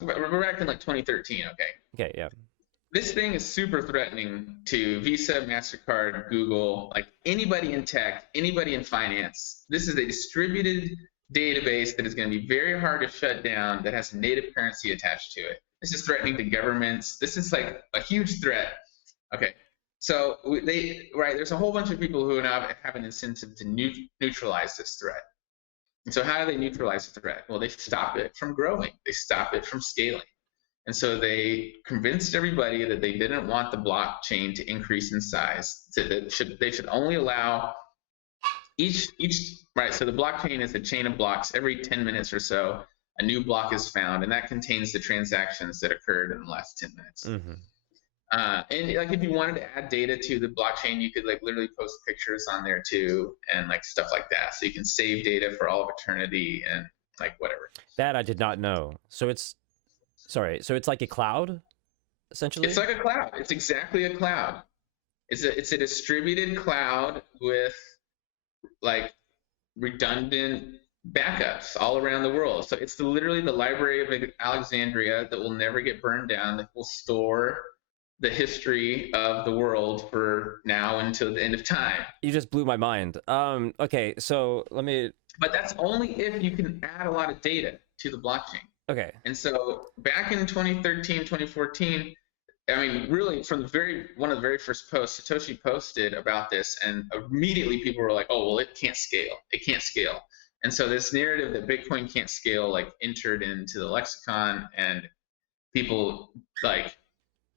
we're back in like 2013. Okay. Okay, yeah. This thing is super threatening to Visa, MasterCard, Google, like anybody in tech, anybody in finance. This is a distributed database that is going to be very hard to shut down that has native currency attached to it. This is threatening to governments. This is like a huge threat. Okay. So there's a whole bunch of people who now have an incentive to neutralize this threat. And so how do they neutralize the threat? Well, they stop it from growing. They stop it from scaling. And so they convinced everybody that they didn't want the blockchain to increase in size. So they should only allow each right. So the blockchain is a chain of blocks. Every 10 minutes or so, a new block is found, and that contains the transactions that occurred in the last 10 minutes. Mm-hmm. And like if you wanted to add data to the blockchain, you could like literally post pictures on there too, and like stuff like that. So you can save data for all of eternity and like whatever. That I did not know. So it's like a cloud, essentially? It's like a cloud. It's exactly a cloud. It's a distributed cloud with like redundant backups all around the world. So it's literally the Library of Alexandria that will never get burned down, that will store the history of the world for now until the end of time. You just blew my mind. Okay, so let me... But that's only if you can add a lot of data to the blockchain. Okay. And so back in 2013, 2014, I mean, really from one of the very first posts, Satoshi posted about this, and immediately people were like, oh, well, it can't scale. It can't scale. And so this narrative that Bitcoin can't scale like entered into the lexicon, and people like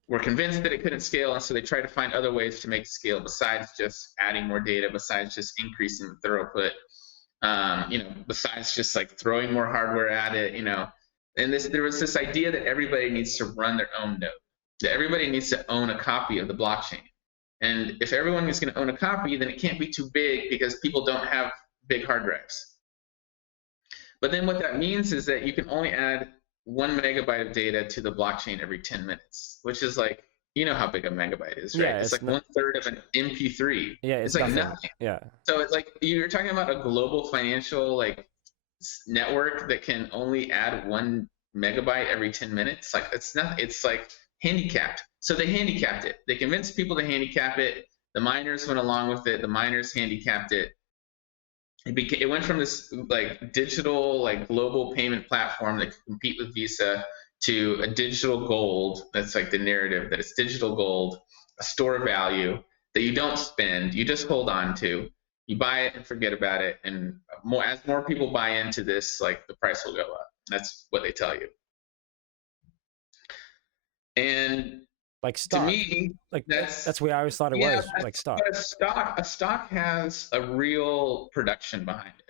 were convinced that it couldn't scale, and so they tried to find other ways to make it scale besides just adding more data, besides just increasing the throughput, besides just like throwing more hardware at it, And there was this idea that everybody needs to run their own node, that everybody needs to own a copy of the blockchain. And if everyone is going to own a copy, then it can't be too big because people don't have big hard drives. But then what that means is that you can only add 1 megabyte of data to the blockchain every 10 minutes, which is like, you know how big a megabyte is, right? Yeah, it's like 1/3 of an MP3. Yeah, it's like nothing. Yeah. So it's like you're talking about a global financial like network that can only add 1 megabyte every 10 minutes. Like it's not. It's like handicapped. So they handicapped it. They convinced people to handicap it. The miners went along with it. The miners handicapped it. It went from this like digital like global payment platform that could compete with Visa to a digital gold. That's like the narrative, that it's digital gold, a store of value that you don't spend, you just hold on to. You buy it and forget about it, and as more people buy into this, like the price will go up. That's what they tell you. And like stock. To me, like that's where I always thought it was, like stock. But a stock has a real production behind it.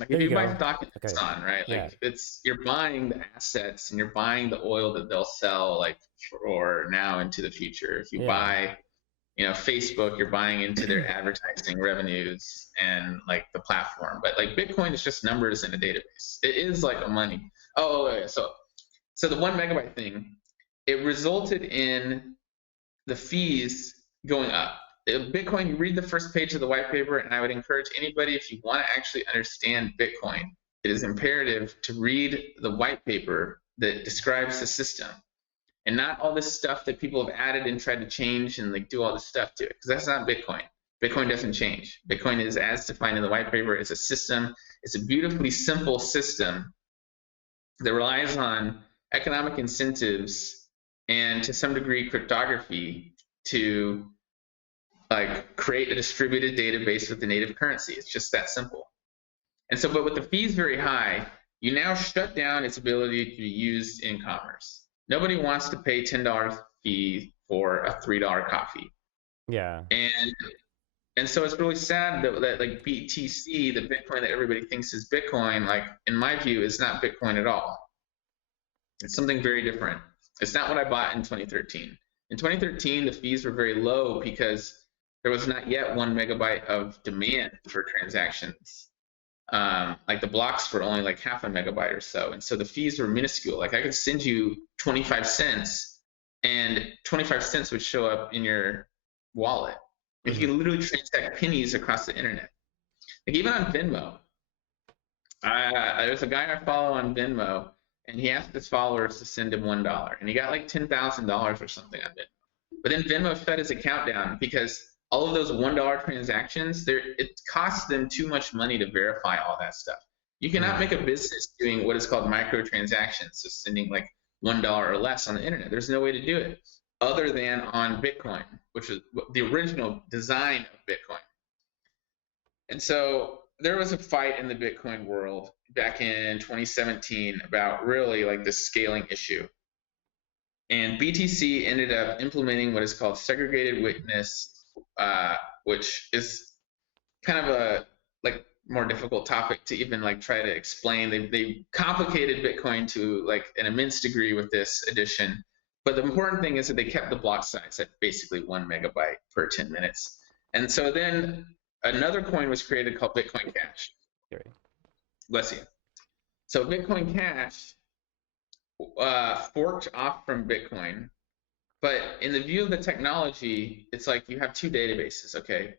Like if you buy stock in the sun, right? Like you're buying the assets and you're buying the oil that they'll sell like for now into the future. If you buy, Facebook, you're buying into their advertising revenues and like the platform. But like Bitcoin is just numbers in a database. It is like a money. So the 1 megabyte thing, it resulted in the fees going up. Bitcoin, you read the first page of the white paper, and I would encourage anybody, if you want to actually understand Bitcoin, it is imperative to read the white paper that describes the system, and not all this stuff that people have added and tried to change and like do all this stuff to it, because that's not Bitcoin. Bitcoin doesn't change. Bitcoin is as defined in the white paper. It's a system. It's a beautifully simple system that relies on economic incentives and to some degree cryptography to like create a distributed database with the native currency. It's just that simple. And so, but with the fees very high, you now shut down its ability to be used in commerce. Nobody wants to pay $10 fee for a $3 coffee. Yeah. And so it's really sad that like BTC, the Bitcoin that everybody thinks is Bitcoin, like in my view, is not Bitcoin at all. It's something very different. It's not what I bought in 2013. In 2013, the fees were very low because there was not yet 1 megabyte of demand for transactions. Like the blocks were only like half a megabyte or so. And so the fees were minuscule. Like I could send you 25 cents and 25 cents would show up in your wallet. And you can literally transact pennies across the internet. Like even on Venmo. There's a guy I follow on Venmo and he asked his followers to send him $1, and he got like $10,000 or something on it. But then Venmo shut his account down because all of those $1 transactions, it costs them too much money to verify all that stuff. You cannot make a business doing what is called microtransactions, so sending like $1 or less on the internet. There's no way to do it other than on Bitcoin, which is the original design of Bitcoin. And so there was a fight in the Bitcoin world back in 2017 about really like the scaling issue. And BTC ended up implementing what is called segregated witness, which is kind of a like more difficult topic to even like try to explain. They complicated Bitcoin to like an immense degree with this addition. But the important thing is that they kept the block size at basically 1 megabyte per 10 minutes. And so then another coin was created called Bitcoin Cash. Bless you. So Bitcoin Cash forked off from Bitcoin, but in the view of the technology, it's like you have two databases, okay,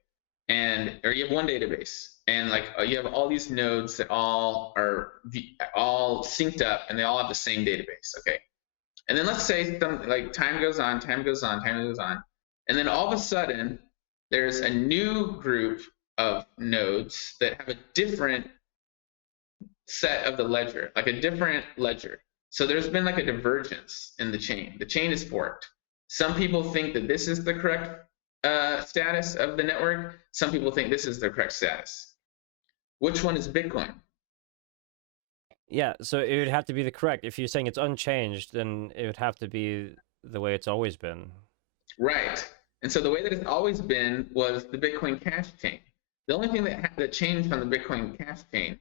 or you have one database, and like you have all these nodes that all are all synced up, and they all have the same database, okay. And then let's say like time goes on, and then all of a sudden there's a new group of nodes that have a different set of the ledger, like a different ledger. So there's been like a divergence in the chain. The chain is forked. Some people think that this is the correct status of the network. Some people think this is the correct status. Which one is Bitcoin? Yeah, so it would have to be the correct. If you're saying it's unchanged, then it would have to be the way it's always been. Right. And so the way that it's always been was the Bitcoin Cash chain. The only thing that changed from the Bitcoin Cash chain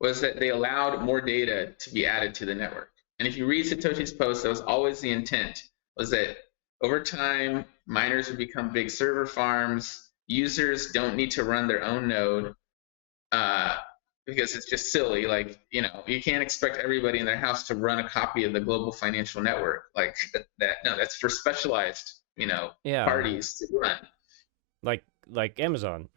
was that they allowed more data to be added to the network. And if you read Satoshi's post, that was always the intent, was that over time, miners would become big server farms. Users don't need to run their own node because it's just silly. Like, you can't expect everybody in their house to run a copy of the global financial network. Like that. No, that's for specialized, parties to run. Like Amazon.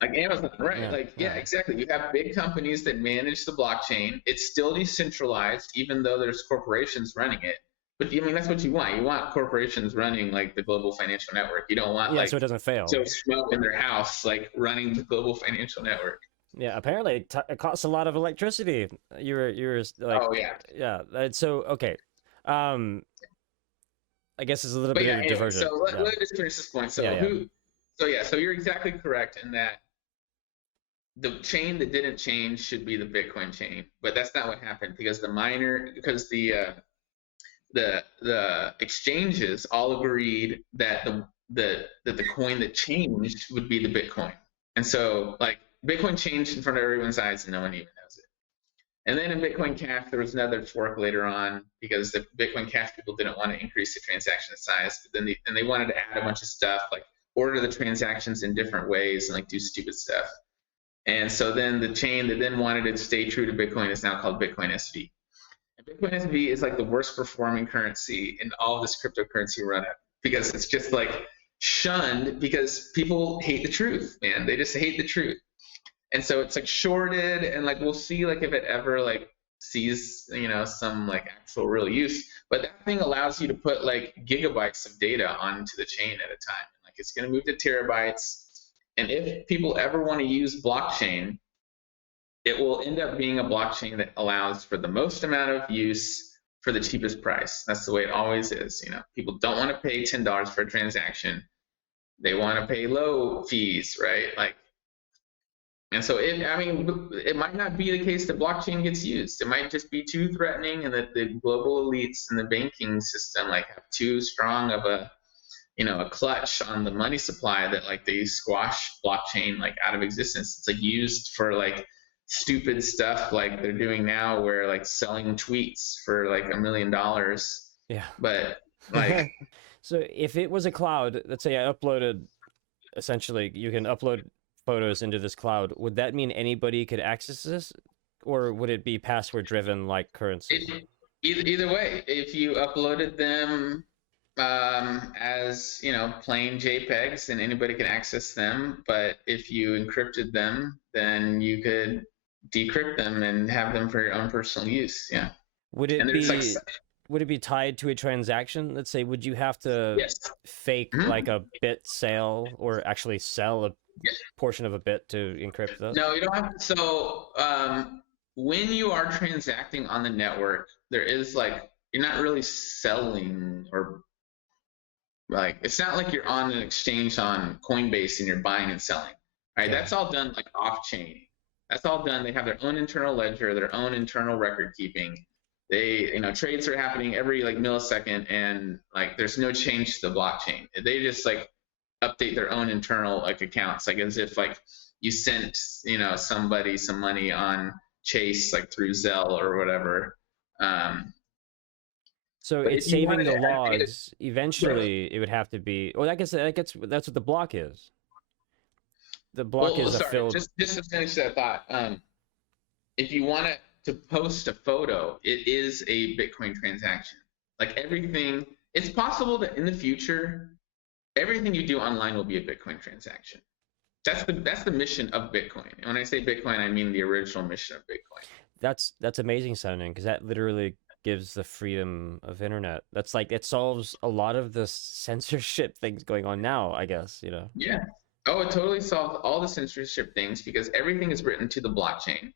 Like Amazon, right? Yeah, exactly. You have big companies that manage the blockchain. It's still decentralized, even though there's corporations running it. But I mean, that's what you want. You want corporations running like the global financial network. You don't want so it doesn't fail. Joe Schmo in their house like running the global financial network. Yeah, apparently it costs a lot of electricity. You were like, oh yeah, yeah. So okay, I guess it's a little bit of a diversion. So let me just finish this point. So So you're exactly correct in that. The chain that didn't change should be the Bitcoin chain, but that's not what happened because the exchanges all agreed that the coin that changed would be the Bitcoin, and so like Bitcoin changed in front of everyone's eyes and no one even knows it. And then in Bitcoin Cash there was another fork later on because the Bitcoin Cash people didn't want to increase the transaction size, but then they wanted to add a bunch of stuff like order the transactions in different ways and like do stupid stuff. And so then the chain that then wanted to stay true to Bitcoin is now called Bitcoin SV. And Bitcoin SV is like the worst performing currency in all of this cryptocurrency run-up because it's just like shunned because people hate the truth, man. They just hate the truth. And so it's like shorted and like we'll see like if it ever like sees, some like actual real use. But that thing allows you to put like gigabytes of data onto the chain at a time. Like it's going to move to terabytes. And if people ever want to use blockchain, it will end up being a blockchain that allows for the most amount of use for the cheapest price. That's the way it always is. People don't want to pay $10 for a transaction. They want to pay low fees, right? And so it might not be the case that blockchain gets used. It might just be too threatening and that the global elites and the banking system like have too strong of a clutch on the money supply that like they squash blockchain like out of existence. It's like used for like stupid stuff like they're doing now where like selling tweets for like $1 million. Yeah. But like so if it was a cloud, let's say I uploaded, essentially you can upload photos into this cloud, would that mean anybody could access this, or would it be password driven like currency? Either way, if you uploaded them as plain JPEGs, then anybody can access them. But if you encrypted them, then you could decrypt them and have them for your own personal use. Yeah. Would and it there's like be would it be tied to a transaction? Let's say, would you have to yes, fake like a bit sale or actually sell a yes. portion of a bit to encrypt that? No, you don't have to. So when you are transacting on the network, there is like you're not really selling or like it's not like you're on an exchange on Coinbase and you're buying and selling, right? Yeah. That's all done like off chain. That's all done. They have their own internal ledger, their own internal record keeping. They, trades are happening every like millisecond, and like there's no change to the blockchain. They just like update their own internal like accounts, like as if like you sent somebody some money on Chase like through Zelle or whatever. So it's saving the logs. Eventually, it would have to be. Well, I guess that's what the block is. The block is a filled. Just to finish that thought, if you want to post a photo, it is a Bitcoin transaction. Like everything, it's possible that in the future, everything you do online will be a Bitcoin transaction. That's the mission of Bitcoin. And when I say Bitcoin, I mean the original mission of Bitcoin. That's amazing sounding, because that literally gives the freedom of internet. That's like, it solves a lot of the censorship things going on now, I guess, Yeah. Oh, it totally solves all the censorship things because everything is written to the blockchain.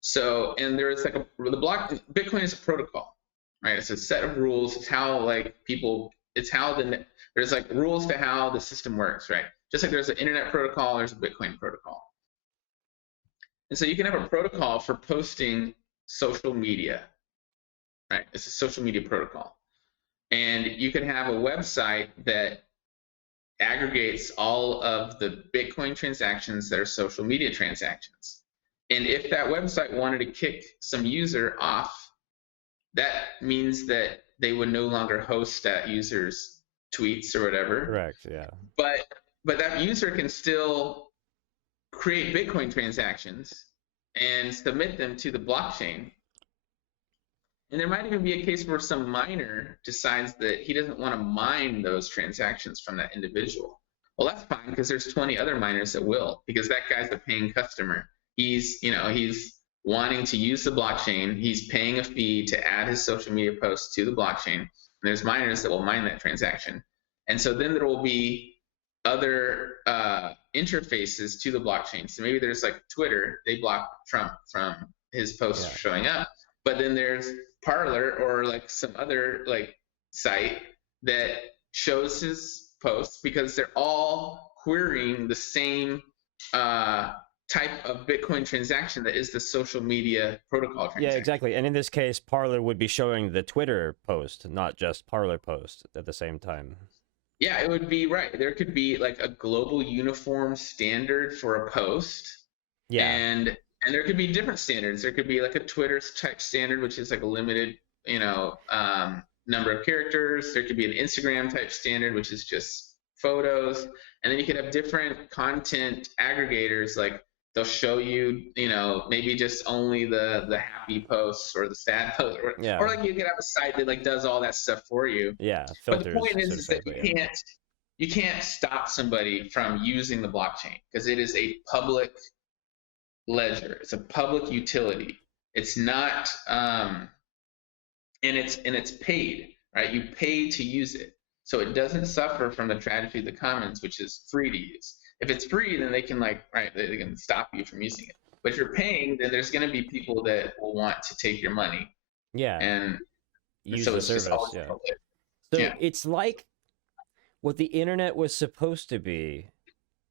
So, and there's like Bitcoin is a protocol, right? It's a set of rules. It's how like there's like rules to how the system works, right? Just like there's an internet protocol, there's a Bitcoin protocol. And so you can have a protocol for posting social media, right? It's a social media protocol. And you can have a website that aggregates all of the Bitcoin transactions that are social media transactions. And if that website wanted to kick some user off, that means that they would no longer host that user's tweets or whatever. Correct, yeah. But that user can still create Bitcoin transactions and submit them to the blockchain. And there might even be a case where some miner decides that he doesn't want to mine those transactions from that individual. Well, that's fine because there's 20 other miners that will, because that guy's a paying customer. He's wanting to use the blockchain. He's paying a fee to add his social media posts to the blockchain. And there's miners that will mine that transaction. And so then there will be other interfaces to the blockchain. So maybe there's like Twitter, they block Trump from his posts showing up. But then there's Parler or like some other like site that shows his posts because they're all querying the same type of Bitcoin transaction that is the social media protocol transaction. Yeah, exactly. And in this case, Parler would be showing the Twitter post, not just Parler post at the same time. Yeah, it would be right. There could be like a global uniform standard for a post. Yeah. And there could be different standards. There could be like a Twitter type standard, which is like a limited, number of characters. There could be an Instagram type standard, which is just photos. And then you could have different content aggregators, like they'll show you, maybe just only the happy posts or the sad posts, or like you could have a site that like does all that stuff for you. Yeah, filters. But the point is that you can't stop somebody from using the blockchain because it is a public ledger. It's a public utility. It's not, and it's paid, right? You pay to use it, so it doesn't suffer from the tragedy of the commons, which is free to use. If it's free, then they can they can stop you from using it. But if you're paying, then there's going to be people that will want to take your money. Yeah. And use so the it's service. just Yeah. So it's like what the internet was supposed to be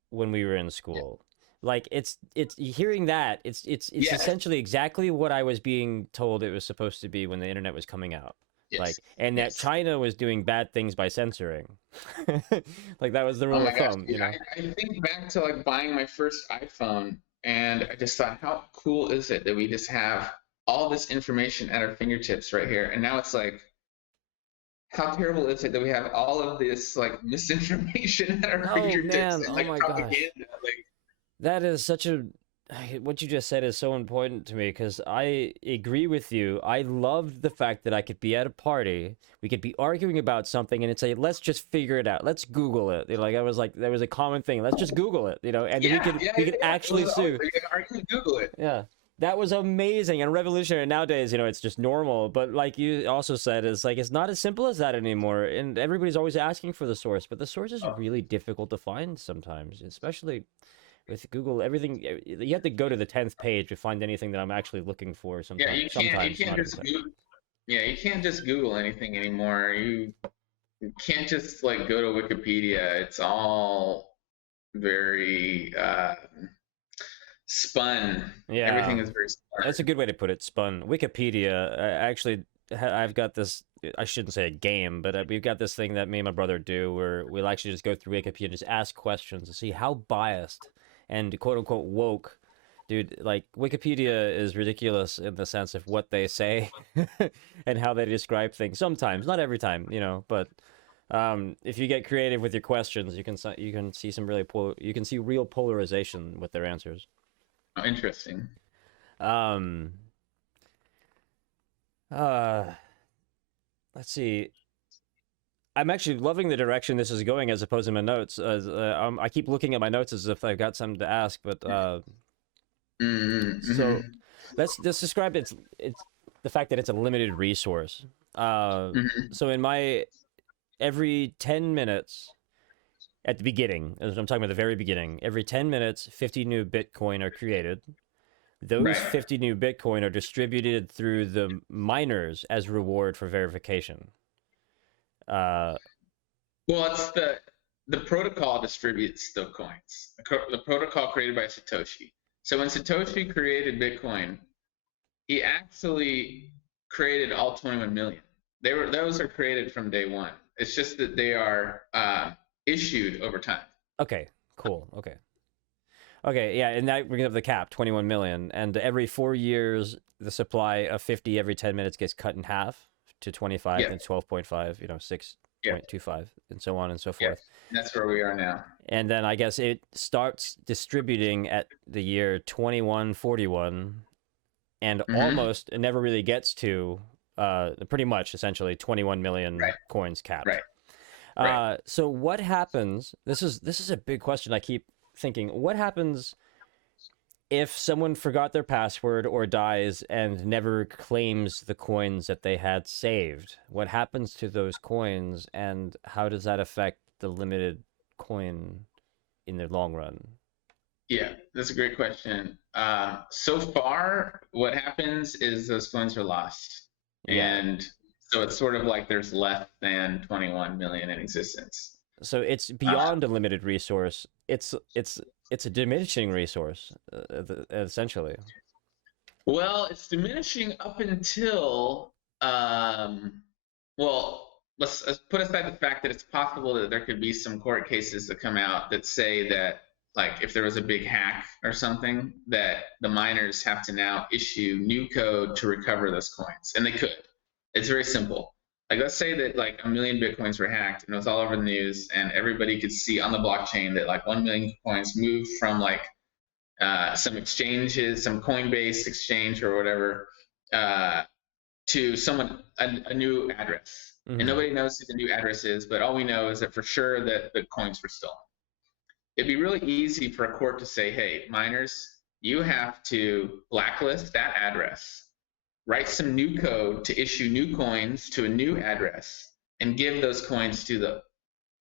when we were in school. Like it's hearing that it's essentially exactly what I was being told it was supposed to be when the internet was coming out. Yes. Like, and that China was doing bad things by censoring. Like that was the rule of thumb. I think back to like buying my first iPhone, and I just thought, how cool is it that we just have all this information at our fingertips right here? And now it's like, how terrible is it that we have all of this like misinformation at our fingertips? Man. And, like, my propaganda? gosh. Like, that is such a what you just said is so important to me, because I agree with you. I loved the fact that I could be at a party, we could be arguing about something, and it's like, let's just figure it out. Let's Google it. Like I was like, there was a common thing. Let's just Google it, and we could actually sue. Google it. Yeah. That was amazing and revolutionary. Nowadays, it's just normal. But like you also said, it's not as simple as that anymore. And everybody's always asking for the source, but the source is really difficult to find sometimes, especially with Google. Everything you have to go to the 10th page to find anything that I'm actually looking for. Sometimes, Yeah, you sometimes can't not every just time. you can't just Google anything anymore. You can't just like go to Wikipedia. It's all very spun. Yeah, Everything is very spun. that's a good way to put it. Spun. Wikipedia. I've got this. I shouldn't say a game, but we've got this thing that me and my brother do where we'll actually just go through Wikipedia and just ask questions to see how biased and quote unquote woke. Dude, like Wikipedia is ridiculous in the sense of what they say and how they describe things. Sometimes, not every time, but if you get creative with your questions, you can see some you can see real polarization with their answers. Oh, interesting. Um, uh, let's see. I'm actually loving the direction this is going as opposed to my notes. I keep looking at my notes as if I've got something to ask, but so let's describe it's the fact that it's a limited resource. So in my every 10 minutes at the beginning, as I'm talking about the very beginning, every 10 minutes, 50 new Bitcoin are created. Those 50 new Bitcoin are distributed through the miners as reward for verification. Well, it's the protocol distributes the coins. The protocol created by Satoshi. So when Satoshi created Bitcoin, he actually created all 21 million. Those are created from day one. It's just that they are issued over time. Okay, cool. Okay, yeah, and that brings up the cap, 21 million. And every 4 years, the supply of 50 every 10 minutes gets cut in half to 25 and 12.5, 6.25, and so on and so forth. That's where we are now. And then I guess it starts distributing at the year 2141 and almost, it never really gets to pretty much essentially 21 million coins capped. So what happens, this is a big question I keep thinking, what happens if someone forgot their password or dies and never claims the coins that they had saved? What happens to those coins, and how does that affect the limited coin in the long run? Yeah, that's a great question. So far, what happens is those coins are lost. And so it's sort of like there's less than 21 million in existence. So it's beyond a limited resource. It's a diminishing resource, essentially. Well, it's diminishing up until, well, let's put aside the fact that it's possible that there could be some court cases that come out that say that, like, if there was a big hack or something, that the miners have to now issue new code to recover those coins, and they could. It's very simple. Like, let's say that like 1 million Bitcoins were hacked and it was all over the news, and everybody could see on the blockchain that like 1 million coins moved from like some exchanges, some Coinbase exchange or whatever, to someone, a new address. And nobody knows who the new address is, but all we know is that for sure that the coins were stolen. It'd be really easy for a court to say, hey, miners, you have to blacklist that address, write some new code to issue new coins to a new address, and give those coins to the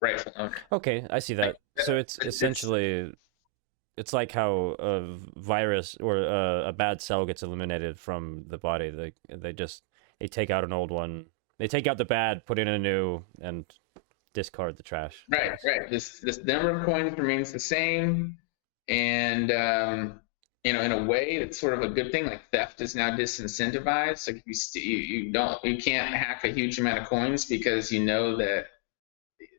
rightful owner. Okay, I see that. So it's essentially, it's like how a virus or a bad cell gets eliminated from the body. They take out an old one, they take out the bad, put in a new, and discard the trash. Right. This number of coins remains the same, and in a way, it's sort of a good thing. Like, theft is now disincentivized. Like, you can't hack a huge amount of coins because you know that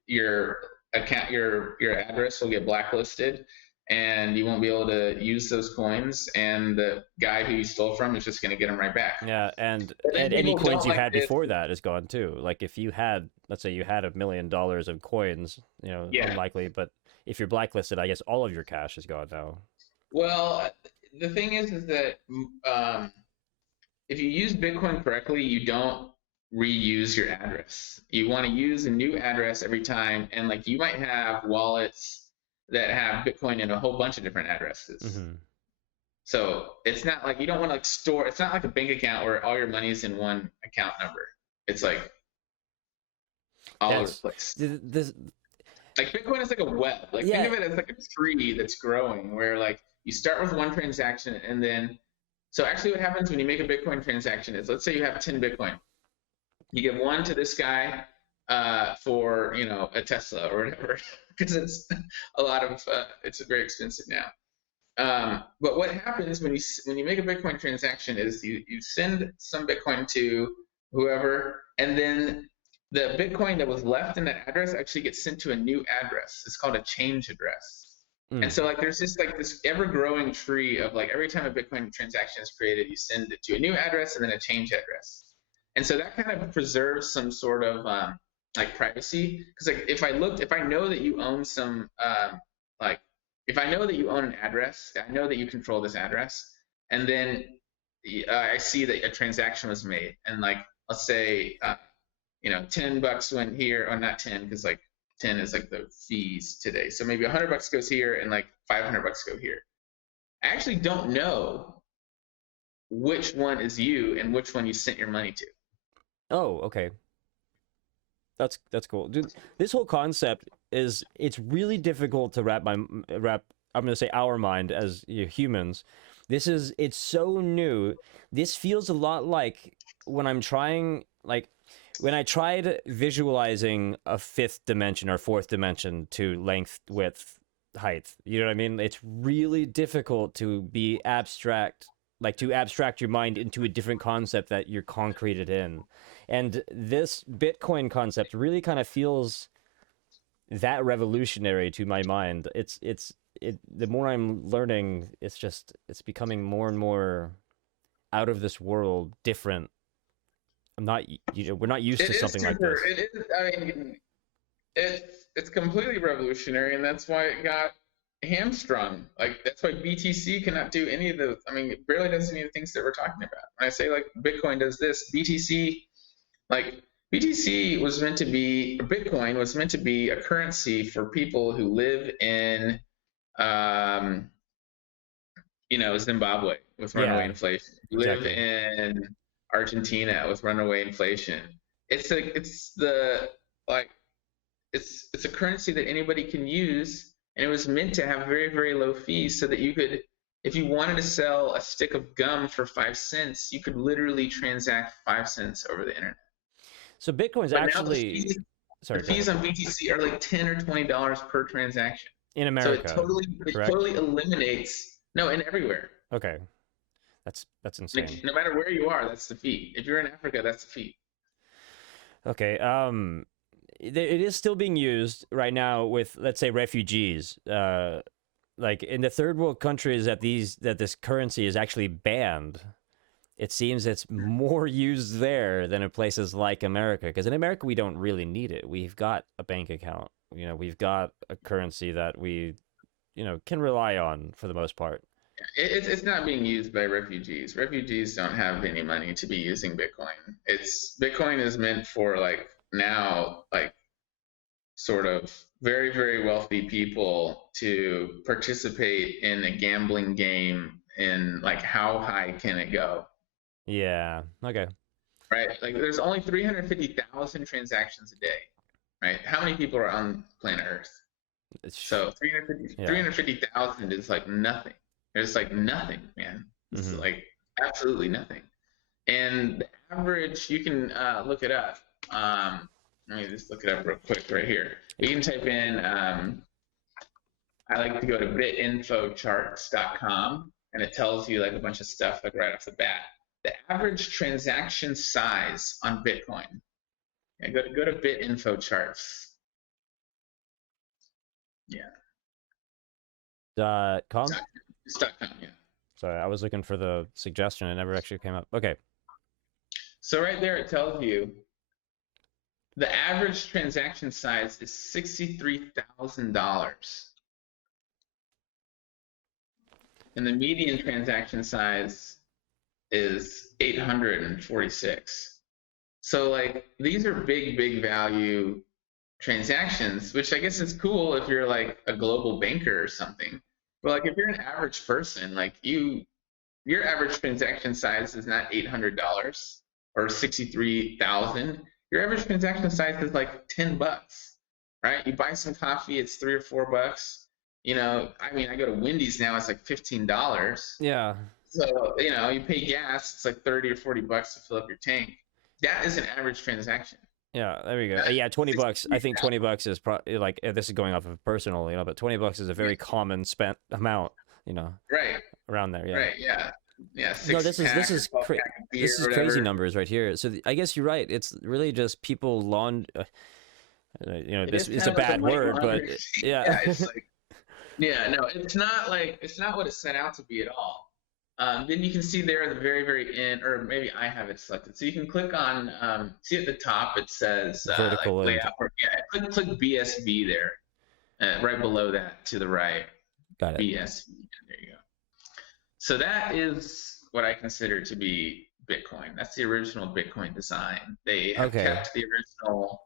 your account, your address will get blacklisted, and you won't be able to use those coins, and the guy who you stole from is just going to get them right back. Yeah, and any coins you had before that is gone too. Like, if you had, let's say you had $1 million of coins, unlikely, but if you're blacklisted, I guess all of your cash is gone now. Well, the thing is that if you use Bitcoin correctly, you don't reuse your address. You want to use a new address every time, and like, you might have wallets that have Bitcoin in a whole bunch of different addresses. So it's not like you don't want to like store. It's not like a bank account where all your money is in one account number. It's like all over the place. This, like Bitcoin is like a web. Like think of it as like a tree that's growing, where like you start with one transaction and then. So actually, what happens when you make a Bitcoin transaction is, let's say you have 10 Bitcoin. You give one to this guy for a Tesla or whatever, because it's a lot of it's very expensive now. But what happens when you make a Bitcoin transaction is you send some Bitcoin to whoever, and then the Bitcoin that was left in that address actually gets sent to a new address. It's called a change address. And so like there's just like this ever-growing tree of like every time a Bitcoin transaction is created, you send it to a new address and then a change address. And so that kind of preserves some sort of like privacy, because like if I know that you own some like if I know that you own an address, I know that you control this address, and then I see that a transaction was made, and like let's say $10 went here, or not 10, because like 10 is like the fees today. So maybe $100 goes here and like $500 go here. I actually don't know which one is you and which one you sent your money to. Oh, okay. That's cool, dude. This whole concept it's really difficult to wrap. I'm gonna say our mind as humans. It's so new. This feels a lot like when I'm trying, like when I tried visualizing a fifth dimension or fourth dimension to length, width, height. You know what I mean? It's really difficult to be abstract, like to abstract your mind into a different concept that you're concreted in. And this Bitcoin concept really kind of feels that revolutionary to my mind. The more I'm learning, it's becoming more and more out of this world, different. We're not used to something like this. It is, I mean, it's completely revolutionary, and that's why it got hamstrung. Like that's why BTC cannot do any of the. I mean, it barely does any of the things that we're talking about. When I say like Bitcoin does this, BTC was meant to be, Bitcoin was meant to be a currency for people who live in, Zimbabwe with runaway inflation. Live in Argentina with runaway inflation. It's a currency that anybody can use, and it was meant to have very, very low fees so that you could, if you wanted to sell a stick of gum for 5 cents, you could literally transact 5 cents over the internet. So Bitcoin's actually the fees on BTC are like $10 or $20 per transaction in America. So it totally eliminates in everywhere. Okay, that's insane. Like, no matter where you are, that's the fee. If you're in Africa, that's the fee. Okay. It is still being used right now with, let's say, refugees. Like in the third world countries that this currency is actually banned. It seems it's more used there than in places like America, because in America we don't really need it. We've got a bank account. We've got a currency that we, can rely on for the most part. It's not being used by refugees. Refugees don't have any money to be using Bitcoin. Bitcoin is meant for like sort of very, very wealthy people to participate in a gambling game, and like how high can it go? Yeah. Okay. Right. Like there's only 350,000 transactions a day. Right. How many people are on planet Earth? So 350,000 is like nothing. It's like nothing, man. It's like absolutely nothing. And the average, you can look it up. Let me just look it up real quick right here. You can type in, I like to go to bitinfocharts.com, and it tells you like a bunch of stuff like right off the bat. The average transaction size on Bitcoin. Yeah, go to BitInfoCharts. Yeah. .com? It's .com, yeah. Sorry, I was looking for the suggestion. It never actually came up. Okay. So right there it tells you the average transaction size is $63,000. And the median transaction size is 846. So like these are big value transactions, which I guess is cool if you're like a global banker or something. But like if you're an average person, like you your average transaction size is not $800 or 63,000. Your average transaction size is like $10, right? You buy some coffee, it's $3 or $4. You know, I mean, I go to Wendy's now, it's like $15. Yeah. So, you know, you pay gas, it's like 30 or $40 to fill up your tank. That is an average transaction. Yeah, there we go. Yeah, $20. I think $20 is probably like, this is going off of personal, you know, but $20 is a very common spent amount, you know. Right. Around there, yeah. Right, yeah. Yeah, no, this is crazy numbers right here. So I guess you're right. It's really just people you know, this is a bad word, but yeah. It's like, yeah, no, it's not what it's set out to be at all. Then you can see there at the very, very end, or maybe I have it selected. So you can click on, see at the top it says vertical like layout. Click BSV there, right below that to the right. Got it. BSV. There you go. So that is what I consider to be Bitcoin. That's the original Bitcoin design. They have kept the original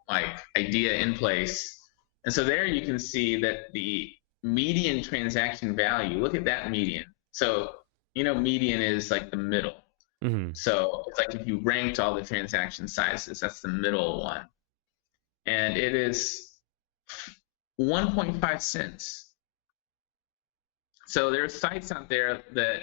idea in place, and so there you can see that the median transaction value. Look at that median. So you know, median is like the middle. Mm-hmm. So it's like if you ranked all the transaction sizes, that's the middle one. And it is 1.5 cents. So there are sites out there that,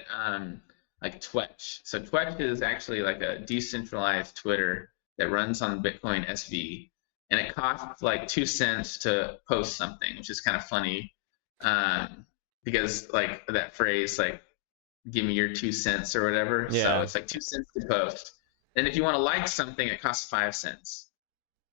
like Twitch. So Twitch is actually like a decentralized Twitter that runs on Bitcoin SV. And it costs like 2 cents to post something, which is kind of funny. Because like that phrase, like, give me your 2 cents or whatever. Yeah. So it's like 2 cents to post. And if you want to like something, it costs 5 cents.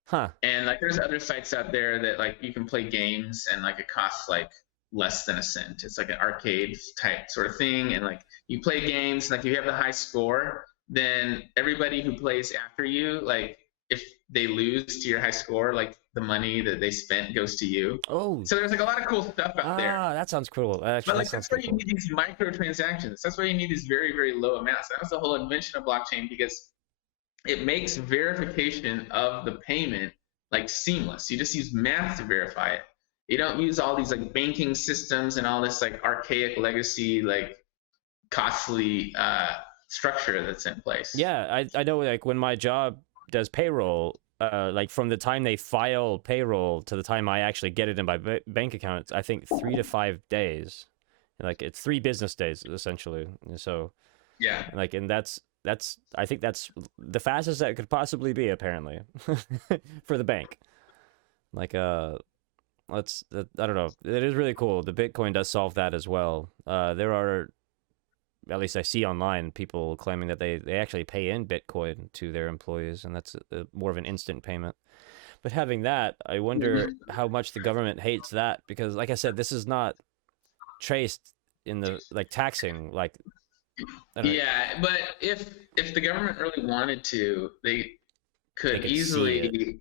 Huh. And like there's other sites out there that like you can play games and like it costs like less than a cent. It's like an arcade type sort of thing. And like you play games, like if you have the high score, then everybody who plays after you, like if they lose to your high score, like the money that they spent goes to you. Oh. So there's like a lot of cool stuff out there. Ah, that sounds cool. Actually, but like that's why you need these microtransactions. That's why you need these very, very low amounts. That was the whole invention of blockchain, because it makes verification of the payment like seamless. You just use math to verify it. You don't use all these like banking systems and all this like archaic legacy, like costly structure that's in place. Yeah, I know, like when my job does payroll, like from the time they file payroll to the time I actually get it in my bank account, I think 3 to 5 days. Like it's 3 business days essentially. So yeah, like, and that's I think that's the fastest that it could possibly be, apparently, for the bank. Like I don't know. It is really cool. The Bitcoin does solve that as well. There are, at least I see online, people claiming that they actually pay in Bitcoin to their employees, and that's more of an instant payment. But having that, I wonder how much the government hates that, because like I said, this is not traced in the like taxing, like. Yeah, but if the government really wanted to, they could easily.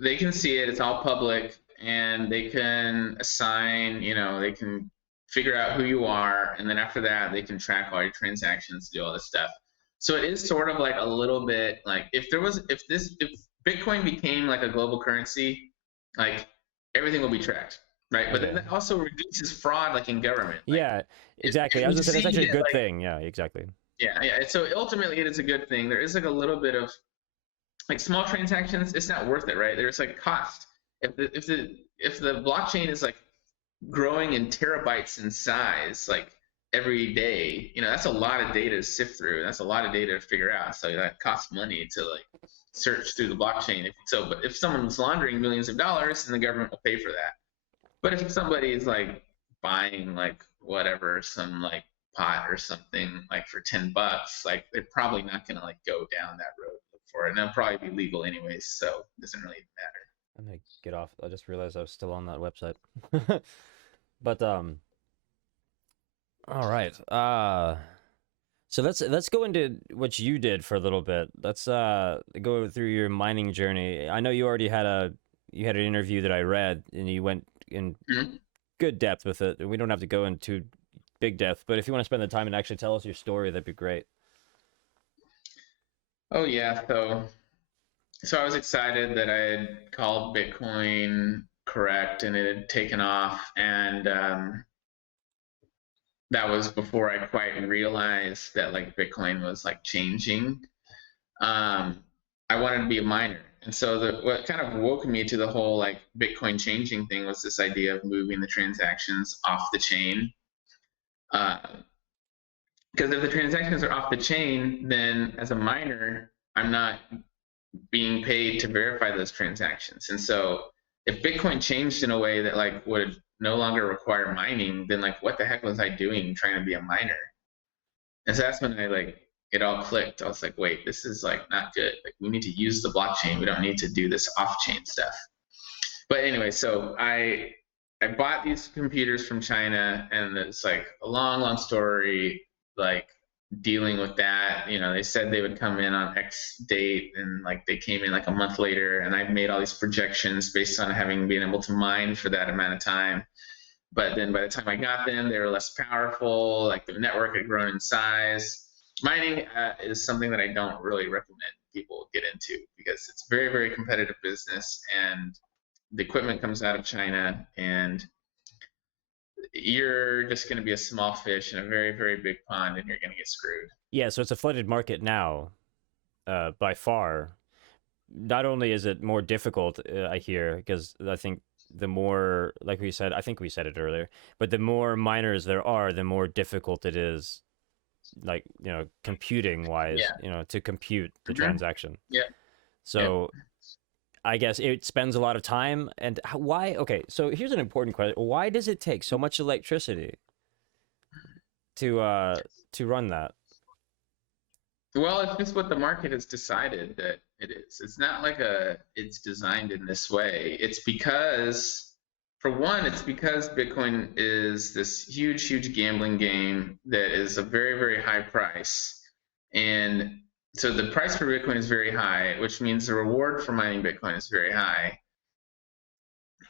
They can see it. It's all public, and they can assign. You know, they can figure out who you are, and then after that, they can track all your transactions, do all this stuff. So it is sort of like a little bit like if Bitcoin became like a global currency, like everything will be tracked. Right, but then that also reduces fraud, like in government. Like, yeah, exactly. I was gonna say that's actually a good thing. Yeah, exactly. Yeah. So ultimately, it is a good thing. There is like a little bit of like small transactions. It's not worth it, right? There's like cost. If the blockchain is like growing in terabytes in size, like every day, you know, that's a lot of data to sift through. That's a lot of data to figure out. So that costs money to like search through the blockchain. But if someone's laundering millions of dollars, then the government will pay for that. But if somebody is like buying like whatever, some like pot or something like for $10, like they're probably not gonna like go down that road for it. And it'll probably be legal anyways, so it doesn't really matter. I'm gonna get off. I just realized I was still on that website. But all right. So let's go into what you did for a little bit. Let's go through your mining journey. I know you already had an interview that I read, and you went in good depth with it. We don't have to go into big depth, but if you want to spend the time and actually tell us your story, that'd be great. Oh yeah, so I was excited that I had called Bitcoin correct and it had taken off, and that was before I quite realized that like Bitcoin was like changing. I wanted to be a miner. And so what kind of woke me to the whole like Bitcoin changing thing was this idea of moving the transactions off the chain. Because if the transactions are off the chain, then as a miner, I'm not being paid to verify those transactions. And so if Bitcoin changed in a way that like would no longer require mining, then like what the heck was I doing trying to be a miner? And so that's when it all clicked. I was like, wait, this is like not good. Like we need to use the blockchain. We don't need to do this off-chain stuff. But anyway, so I bought these computers from China, and it's like a long story, like dealing with that. They said they would come in on X date, and like they came in like a month later, and I made all these projections based on having been able to mine for that amount of time. But then by the time I got them, they were less powerful. Like the network had grown in size. Mining is something that I don't really recommend people get into because it's very, very competitive business, and the equipment comes out of China, and you're just going to be a small fish in a very, very big pond, and you're going to get screwed. Yeah, so it's a flooded market now, by far. Not only is it more difficult, I hear, because I think the more, like we said, I think we said it earlier, but the more miners there are, the more difficult it is, like, computing wise, to compute the transaction. Yeah. So I guess it spends a lot of time. And why? Okay, so here's an important question: why does it take so much electricity to run that? Well, it's just what the market has decided that it is. It's not like it's designed in this way. It's because, for one, it's because Bitcoin is this huge, huge gambling game that is a very, very high price. And so the price for Bitcoin is very high, which means the reward for mining Bitcoin is very high,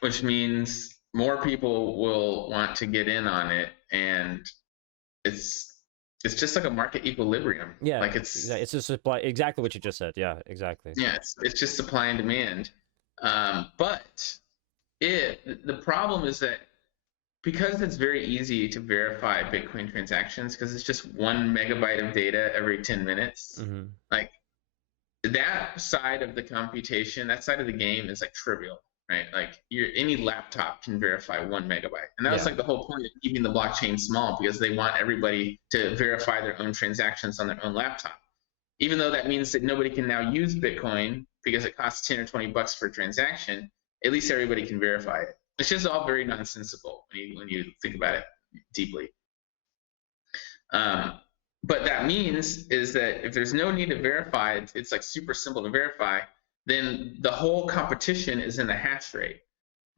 which means more people will want to get in on it. And it's just like a market equilibrium. Yeah, like it's a supply. Exactly what you just said. Yeah, exactly. Yeah, it's just supply and demand. But the problem is that because it's very easy to verify Bitcoin transactions, because it's just 1 megabyte of data every 10 minutes, like that side of the computation, that side of the game is like trivial, right? Like any laptop can verify 1 megabyte. And that was like the whole point of keeping the blockchain small, because they want everybody to verify their own transactions on their own laptop. Even though that means that nobody can now use Bitcoin because it costs 10 or 20 bucks for a transaction, at least everybody can verify it. It's just all very nonsensical when you think about it deeply. But that means is that if there's no need to verify, it's like super simple to verify, then the whole competition is in the hash rate.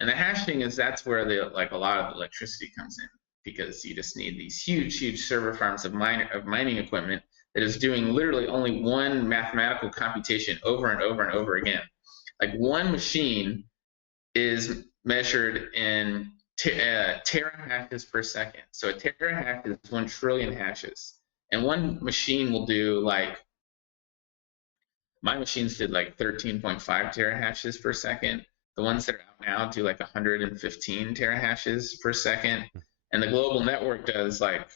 And the hashing that's where a lot of the electricity comes in, because you just need these huge, huge server farms of mining equipment that is doing literally only one mathematical computation over and over and over again. Like one machine is measured in terahashes per second. So a terahash is 1 trillion hashes. And one machine will do my machines did like 13.5 terahashes per second. The ones that are out now do like 115 terahashes per second. And the global network does like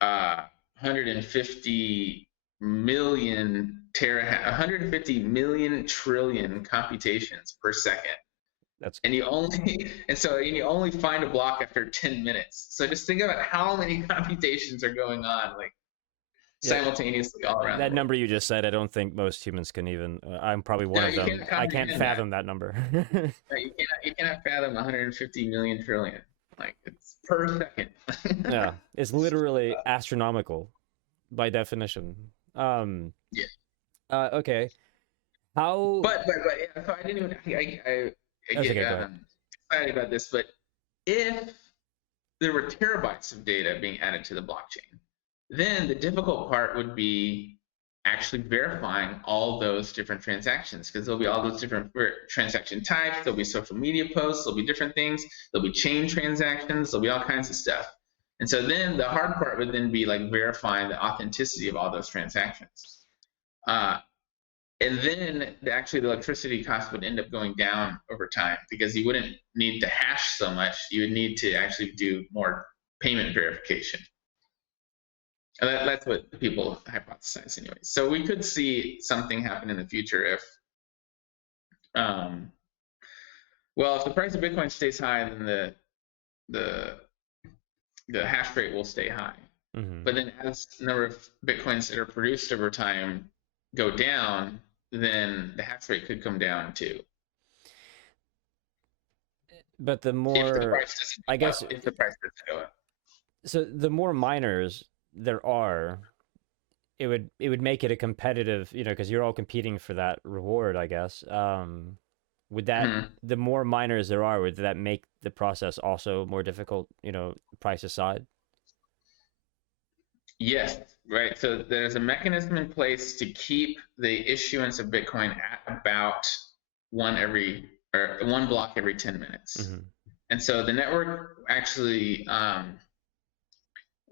150 million trillion computations per second. And you only find a block after 10 minutes. So just think about how many computations are going on simultaneously all around. That number you just said, I don't think most humans can even. I'm probably one of them. I can't fathom that number. You cannot fathom 150 million trillion. Like it's per second. Yeah, it's literally astronomical by definition. Okay. How? But yeah, so I didn't even. I get excited about this, but if there were terabytes of data being added to the blockchain, then the difficult part would be actually verifying all those different transactions, because there'll be all those different transaction types. There'll be social media posts. There'll be different things. There'll be chain transactions. There'll be all kinds of stuff. And so then the hard part would then be like verifying the authenticity of all those transactions. And then the electricity cost would end up going down over time, because you wouldn't need to hash so much. You would need to actually do more payment verification. That's what people hypothesize anyway. So we could see something happen in the future if, well, if the price of Bitcoin stays high, then the hash rate will stay high. Mm-hmm. But then as the number of Bitcoins that are produced over time go down, then the hash rate could come down too. But the more, I guess, if the price doesn't go up. So the more miners there are, it would make it a competitive, because you're all competing for that reward, I guess. Would that the more miners there are, would that make the process also more difficult, price aside? Yes, right. So there's a mechanism in place to keep the issuance of Bitcoin at about one block every 10 minutes. Mm-hmm. And so the network actually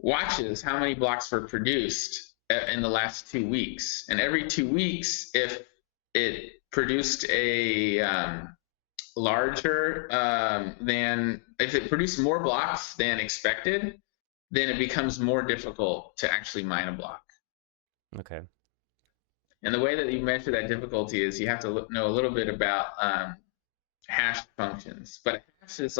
watches how many blocks were produced in the last 2 weeks. And every 2 weeks, if it produced a if it produced more blocks than expected, then it becomes more difficult to actually mine a block. Okay. And the way that you measure that difficulty is you have to know a little bit about hash functions. But a hash is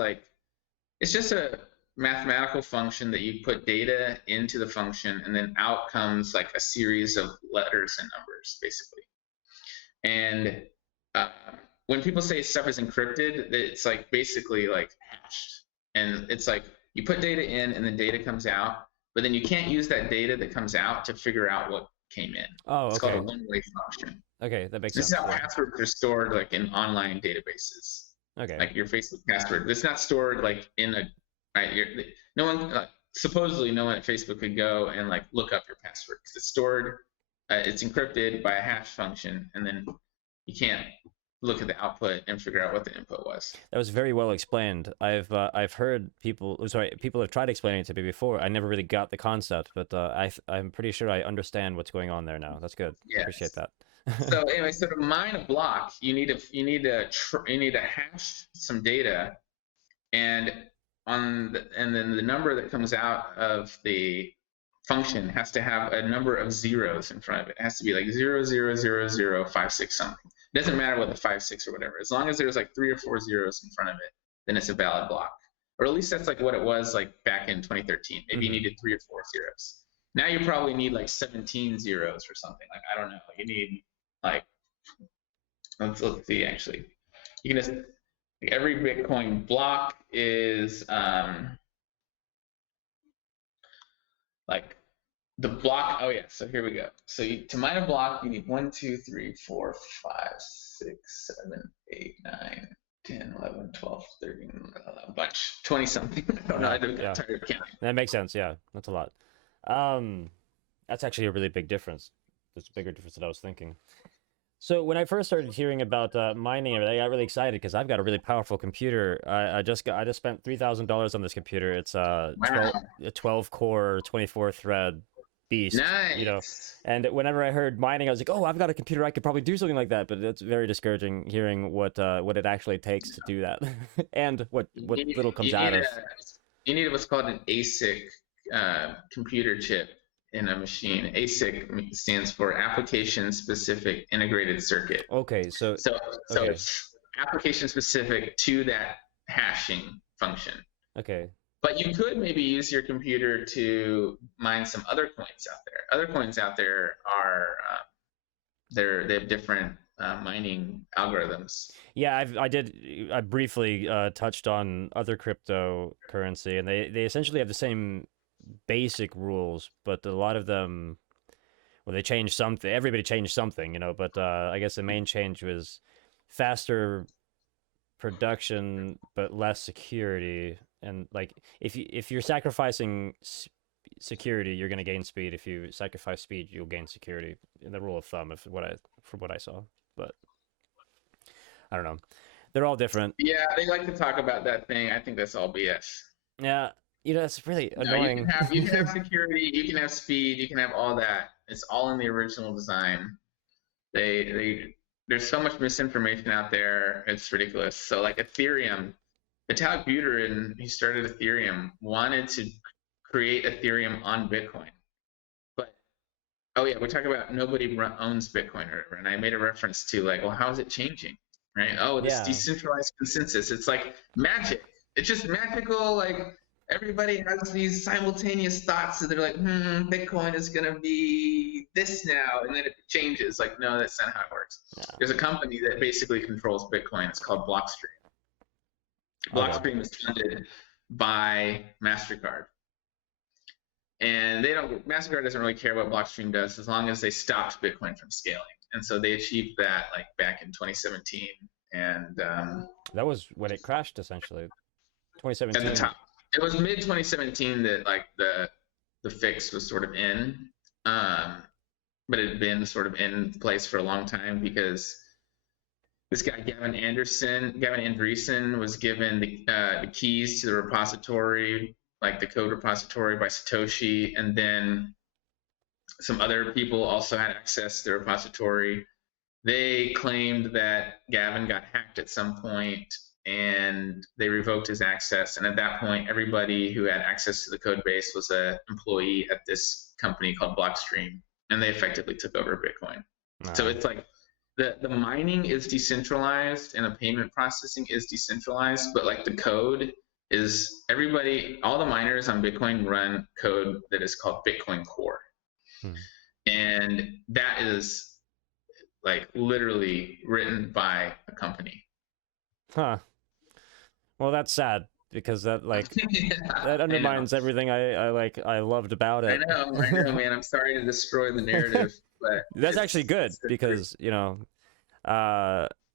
it's just a mathematical function that you put data into the function, and then out comes like a series of letters and numbers, basically. And when people say stuff is encrypted, it's basically hashed. And it's you put data in and the data comes out, but then you can't use that data that comes out to figure out what came in. Oh, okay. It's called a one-way function. Okay, that makes sense. This is how passwords are stored in online databases. Okay. Like your Facebook password. It's not stored in a no one supposedly no one at Facebook could go and look up your password because it's stored. It's encrypted by a hash function, and then you can't look at the output and figure out what the input was. That was very well explained. I've heard people have tried explaining it to me before. I never really got the concept, but I'm pretty sure I understand what's going on there now. That's good. Yes. I appreciate that. So anyway, so to mine a block, you need to hash some data, and then the number that comes out of the function has to have a number of zeros in front of it. It has to be 0.00056 something. It doesn't matter what the 56 or whatever. As long as there's 3 or 4 zeros in front of it, then it's a valid block. Or at least that's what it was back in 2013. Maybe you needed 3 or 4 zeros. Now you probably need 17 zeros or something. I don't know. You need let's see actually. You can just every Bitcoin block is the block. Oh yeah, so here we go. So to mine a block, you need 1, 2, 3, 4, 5, 6, 7, 8, 9, 10, 11, 12, 13, a bunch, 20 something. I don't know. I got tired of counting. That makes sense. Yeah, that's a lot. That's actually a really big difference. That's a bigger difference than I was thinking. So when I first started hearing about mining, I got really excited because I've got a really powerful computer. I just spent $3,000 on this computer. It's a 12 core, 24 thread beast. Nice. And whenever I heard mining, I was like, oh, I've got a computer. I could probably do something like that. But it's very discouraging hearing what it actually takes to do that, and what little comes out of. You need what's called an ASIC computer chip in a machine. ASIC stands for Application Specific Integrated Circuit. Okay, so it's application specific to that hashing function. Okay. But you could maybe use your computer to mine some other coins out there. Other coins out there are they have different mining algorithms. Yeah, I briefly touched on other cryptocurrency, and they essentially have the same basic rules, but a lot of them, well, they changed something. Everybody changed something, but I guess the main change was faster production but less security. And if you're sacrificing security, you're going to gain speed. If you sacrifice speed, you'll gain security, in the rule of thumb, from what I saw. But I don't know, they're all different. Yeah, they like to talk about that thing. I think that's all BS. Yeah, that's really annoying. You can have security, you can have speed, you can have all that. It's all in the original design. There's so much misinformation out there. It's ridiculous. So Ethereum, Vitalik Buterin, who started Ethereum, wanted to create Ethereum on Bitcoin. oh yeah, we talk about nobody owns Bitcoin or whatever, and I made a reference to like, well, how is it changing, right? Oh, this Yeah. decentralized consensus. It's like magic. It's just magical. Like everybody has these simultaneous thoughts, and they're like, Bitcoin is gonna be this now, and then it changes. Like, no, that's not how it works. Yeah. There's a company that basically controls Bitcoin. It's called Blockstream. Blockstream is funded by MasterCard. And MasterCard doesn't really care what Blockstream does as long as they stopped Bitcoin from scaling. And so they achieved that like back in 2017. And that was when it crashed, essentially. 2017. At the top. It was mid 2017 that like the fix was sort of in. But it had been sort of in place for a long time because this guy Gavin Andreessen was given the keys to the repository, like the code repository by Satoshi, and then some other people also had access to the repository. They claimed that Gavin got hacked at some point and they revoked his access. And at that point, everybody who had access to the code base was an employee at this company called Blockstream, and they effectively took over Bitcoin. So it's like the mining is decentralized and the payment processing is decentralized, but like the code is all the miners on Bitcoin run code that is called Bitcoin Core. And that is like literally written by a company. Huh. Well, that's sad because that like that undermines everything I loved about it. I know, man. I'm sorry to destroy the narrative, but that's actually good because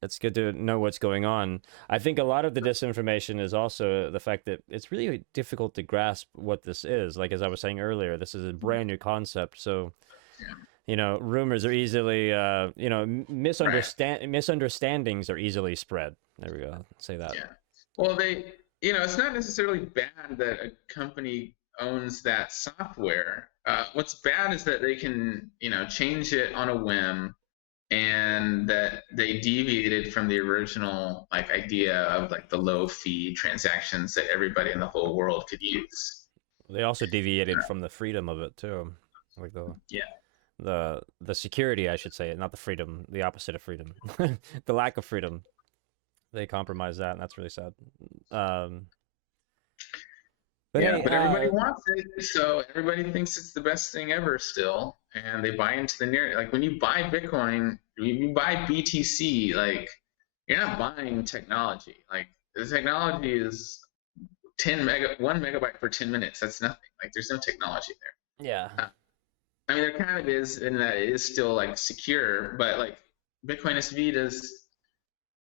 it's good to know what's going on. I think a lot of the disinformation is also the fact that it's really difficult to grasp what this is. Like, as I was saying earlier, this is a brand new concept. So, rumors are easily, misunderstandings are easily spread. There we go. I'll say that. Yeah. Well, it's not necessarily bad that a company owns that software. What's bad is that they can, change it on a whim, and that they deviated from the original idea of the low fee transactions that everybody in the whole world could use. They also deviated from the freedom of it too, like the security, I should say, not the freedom, the opposite of freedom, the lack of freedom. They compromised that, and that's really sad. But everybody wants it, so everybody thinks it's the best thing ever still, and they buy into the narrative. Like when you buy Bitcoin, you buy BTC, you're not buying technology. Like the technology is 1 megabyte for 10 minutes. That's nothing. There's no technology there. Yeah. I mean, there kind of is, in that it is still secure, but Bitcoin SV does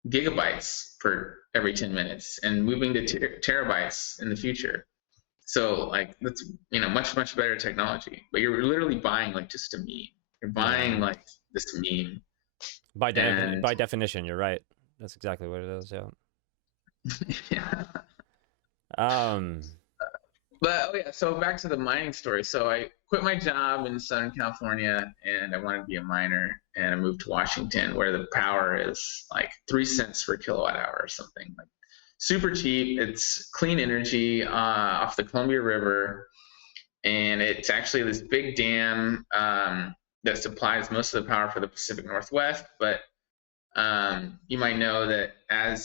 gigabytes for every 10 minutes and moving to terabytes in the future. So that's much better technology, but you're literally buying just a meme. You're buying this meme. By definition, you're right. That's exactly what it is. Yeah. But so back to the mining story. So I quit my job in Southern California and I wanted to be a miner, and I moved to Washington, where the power is 3 cents per kilowatt hour or something. Super cheap. It's clean energy off the Columbia River, and it's actually this big dam that supplies most of the power for the Pacific Northwest. But you might know that a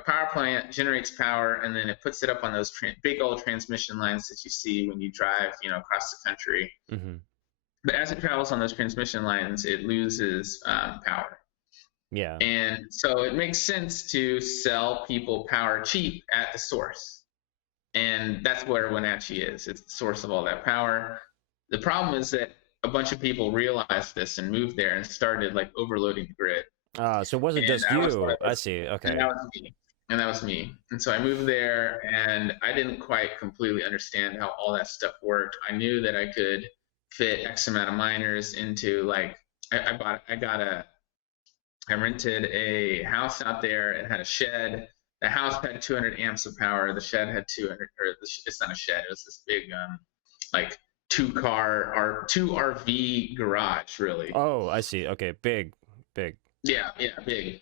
power plant generates power, and then it puts it up on those big old transmission lines that you see when you drive, across the country. Mm-hmm. But as it travels on those transmission lines, it loses power. Yeah. And so it makes sense to sell people power cheap at the source. And that's where Wenatchee is. It's the source of all that power. The problem is that a bunch of people realized this and moved there and started overloading the grid. So it wasn't just you. I see. Okay. And that was me. And so I moved there, and I didn't quite completely understand how all that stuff worked. I knew that I could fit X amount of miners into I rented a house out there. It had a shed. The house had 200 amps of power. The shed had 200, it's not a shed. It was this big, 2 RV garage, really. Oh, I see. Okay, big. Yeah, big.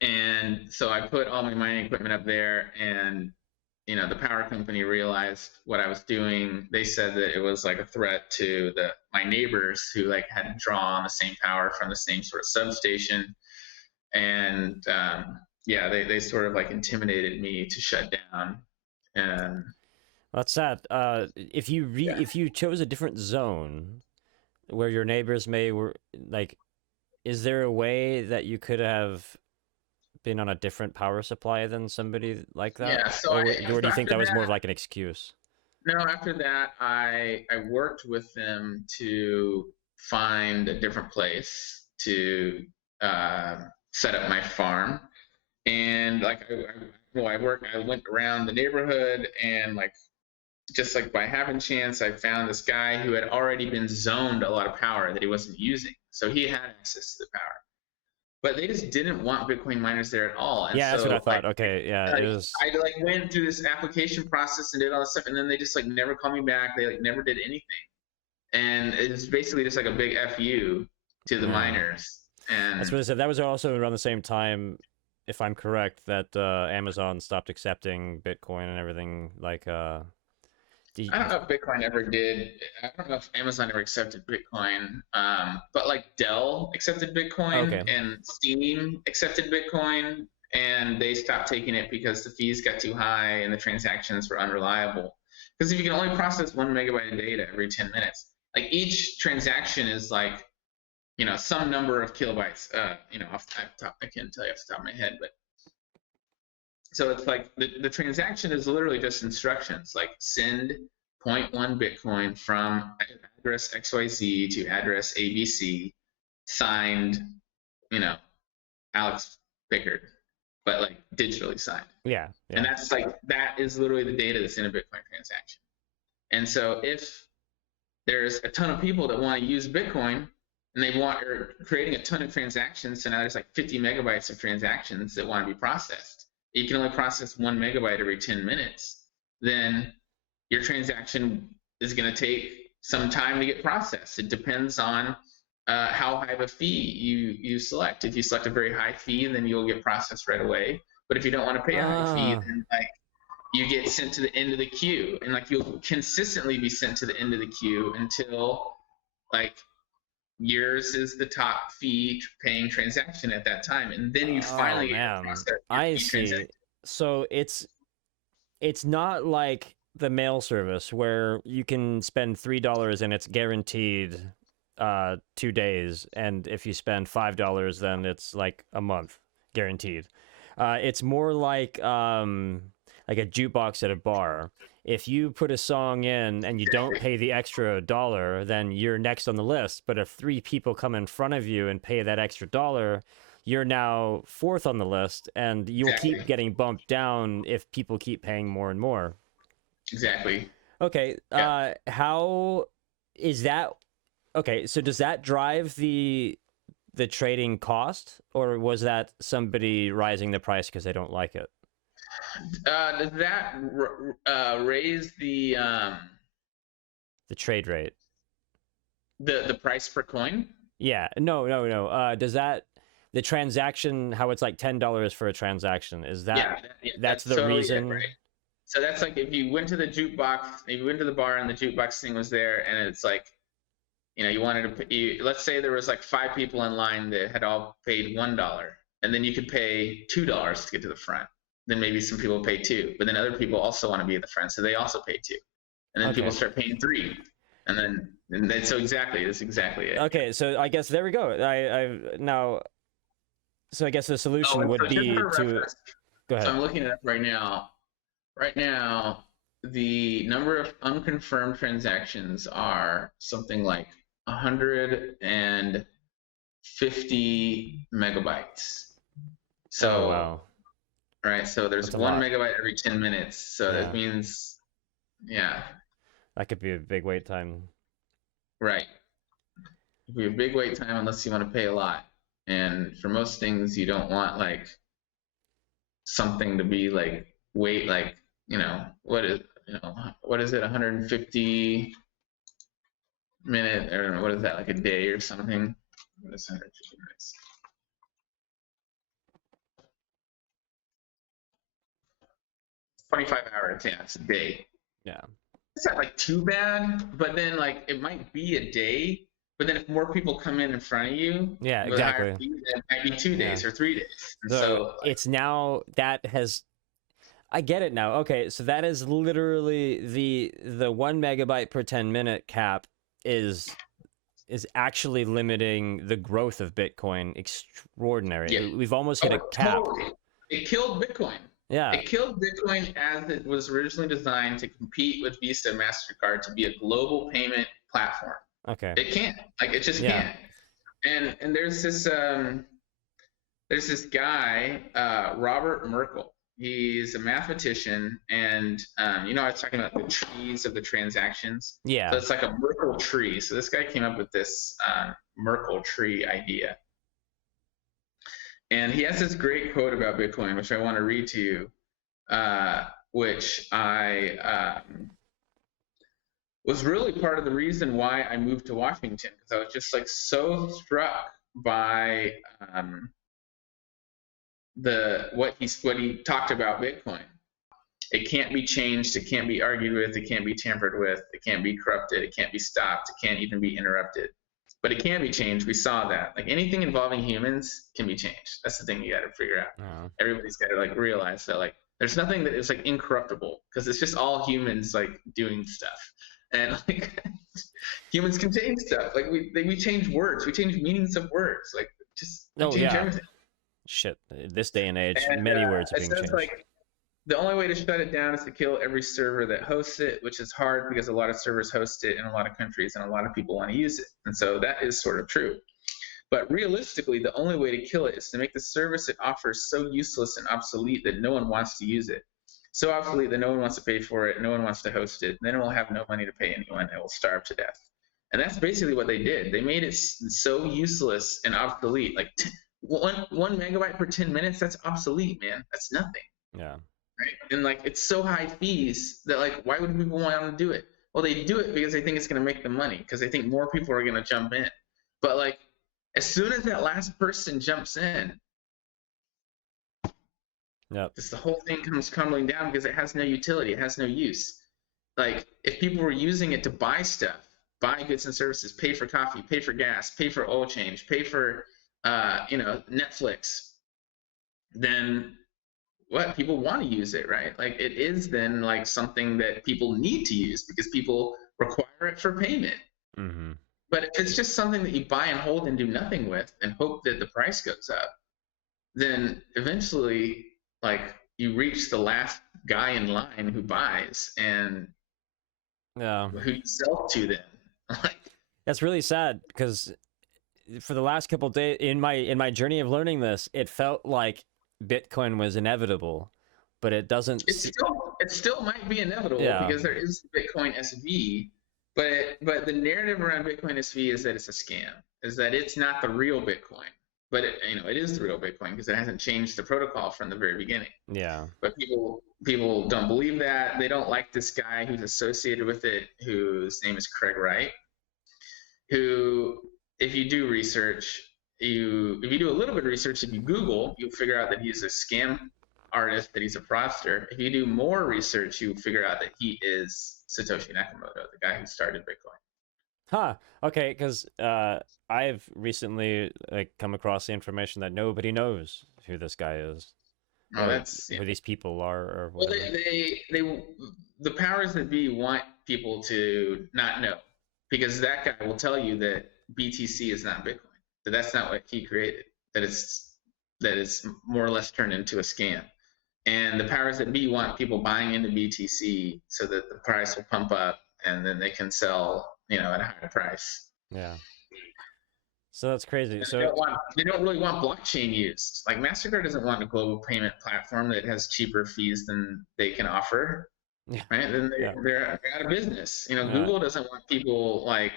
And so I put all my mining equipment up there, and the power company realized what I was doing. They said that it was like a threat to my neighbors who like had to draw on the same power from the same sort of substation, and yeah, they sort of like intimidated me to shut down. And that's sad. If you chose a different zone where your neighbors were like, is there a way that you could have been on a different power supply than somebody like that? yeah, so Or do you think that was more of that, like an excuse? no, after that, I worked with them to find a different place to set up my farm. And like I went around the neighborhood, and like just like by having chance, I found this guy who had already been zoned a lot of power that he wasn't using, so he had access to the power. But they just didn't want Bitcoin miners there at all. And yeah, that's what I so thought. Okay, yeah, like, it was. I like went through this application process and did all this stuff, and then they just like never called me back. They like never did anything, and it's basically just like a big fu to the miners. And that's what I said. That was also around the same time, if I'm correct, that Amazon stopped accepting Bitcoin and everything. Like, I don't know if Bitcoin ever did. I don't know if Amazon ever accepted Bitcoin, but like Dell accepted Bitcoin, okay. and Steam accepted Bitcoin, and they stopped taking it because the fees got too high and the transactions were unreliable. Because if you can only process 1 megabyte of data every 10 minutes, like each transaction is like, some number of kilobytes. Off the top, I can't tell you off the top of my head, but so it's like the transaction is literally just instructions, like send 0.1 Bitcoin from address XYZ to address ABC, signed, Alex Pickard, but like digitally signed. Yeah. And that is literally the data that's in a Bitcoin transaction. And so if there's a ton of people that want to use Bitcoin and are creating a ton of transactions, so now there's like 50 megabytes of transactions that want to be processed. You can only process 1 megabyte every 10 minutes, then your transaction is going to take some time to get processed. It depends on how high of a fee you select. If you select a very high fee, then you'll get processed right away. But if you don't want to pay a high fee, then like you get sent to the end of the queue, and like you'll consistently be sent to the end of the queue until like yours is the top fee paying transaction at that time, and then you finally get to process I see. So it's not like the mail service where you can spend $3 and it's guaranteed 2 days, and if you spend $5 then it's like a month guaranteed. It's more like a jukebox at a bar. If you put a song in and you don't pay the extra $1, then you're next on the list. But if 3 people come in front of you and pay that extra $1, you're now 4th on the list, and you'll keep getting bumped down if people keep paying more and more. Exactly. Okay. Yeah. How is that? Okay. So does that drive the trading cost, or was that somebody rising the price because they don't like it? Does that raise the trade rate? The price per coin? Yeah. No. Does that the transaction, how it's like $10 for a transaction? Is that that's the totally reason? Right. So that's like if you went to the jukebox, if you went to the bar and the jukebox thing was there, and it's like, you wanted to let's say there was like 5 people in line that had all paid $1, and then you could pay $2 to get to the front. Then maybe some people pay 2, but then other people also want to be at the front, so they also pay 2, and then people start paying 3, and then so that's exactly it. Okay, so I guess there we go. So I guess the solution would be to go ahead. So I'm looking it up right now. Right now, the number of unconfirmed transactions are something like 150 megabytes. So, wow. Right, so there's 1 megabyte every 10 minutes. So that means, that could be a big wait time. Right. It could be a big wait time unless you want to pay a lot. And for most things, you don't want like something to be like wait like what is it 150 minute, or what is that, like a day or something? What is 150 minutes? 25 hours, yeah, it's a day. Yeah. It's not like too bad, but then like it might be a day, but then if more people come in front of you, yeah, with exactly. higher fee, then it might be 2 days or 3 days. And so it's now that has, I get it now. Okay, so that is literally the 1 megabyte per 10-minute cap is actually limiting the growth of Bitcoin extraordinary. Yeah. We've almost hit a cap. Totally. It killed Bitcoin. Yeah. It killed Bitcoin as it was originally designed to compete with Visa and MasterCard to be a global payment platform. Okay. It can't. Like it just can't. And there's this guy, Robert Merkle. He's a mathematician, and I was talking about the trees of the transactions. Yeah. So it's like a Merkle tree. So this guy came up with this Merkle tree idea. And he has this great quote about Bitcoin, which I want to read to you, which I was really part of the reason why I moved to Washington, because I was just like so struck by what he talked about Bitcoin. It can't be changed, it can't be argued with, it can't be tampered with, it can't be corrupted, it can't be stopped, it can't even be interrupted. But it can be changed. We saw that. Like anything involving humans can be changed. That's the thing you got to figure out. Everybody's got to like realize that like there's nothing that is like incorruptible, because it's just all humans like doing stuff. And like humans can change stuff. Like we change words, we change meanings of words. Like just change everything. Shit, this day and age, many words are being changed. Like, the only way to shut it down is to kill every server that hosts it, which is hard because a lot of servers host it in a lot of countries and a lot of people want to use it. And so that is sort of true. But realistically, the only way to kill it is to make the service it offers so useless and obsolete that no one wants to use it. So obsolete that no one wants to pay for it, no one wants to host it, then it will have no money to pay anyone, it will starve to death. And that's basically what they did. They made it so useless and obsolete. Like one megabyte per 10 minutes, that's obsolete, man. That's nothing. Yeah. Right? And like it's so high fees that like why would people want to do it? Well, they do it because they think it's going to make them money, because they think more people are going to jump in. But like as soon as that last person jumps in, just the whole thing comes crumbling down because it has no utility, it has no use. Like if people were using it to buy stuff, buy goods and services, pay for coffee, pay for gas, pay for oil change, pay for Netflix, then what people want to use it, right? Like it is then like something that people need to use because people require it for payment. Mm-hmm. But if it's just something that you buy and hold and do nothing with and hope that the price goes up, then eventually like you reach the last guy in line who buys, and who you sell to then. Like that's really sad, because for the last couple of days in my journey of learning this, it felt like Bitcoin was inevitable, but it doesn't. It still might be inevitable because there is Bitcoin SV, but the narrative around Bitcoin SV is that it's a scam, is that it's not the real Bitcoin, but it is the real Bitcoin because it hasn't changed the protocol from the very beginning. Yeah. But people don't believe that. They don't like this guy who's associated with it, whose name is Craig Wright, who, if you do research, if you do a little bit of research, if you Google, you'll figure out that he's a scam artist, that he's a fraudster. If you do more research, you figure out that he is Satoshi Nakamoto, the guy who started Bitcoin. Huh. Okay, because I've recently come across the information that nobody knows who this guy is. Who these people are, or whatever. Well, the powers that be want people to not know, because that guy will tell you that BTC is not Bitcoin. That's not what he created, that it's more or less turned into a scam. And the powers that be want people buying into BTC so that the price will pump up and then they can sell, at a higher price. Yeah. So that's crazy. And so they don't really want blockchain used. Like MasterCard doesn't want a global payment platform that has cheaper fees than they can offer. Yeah. Right? Then they're out of business. Google doesn't want people like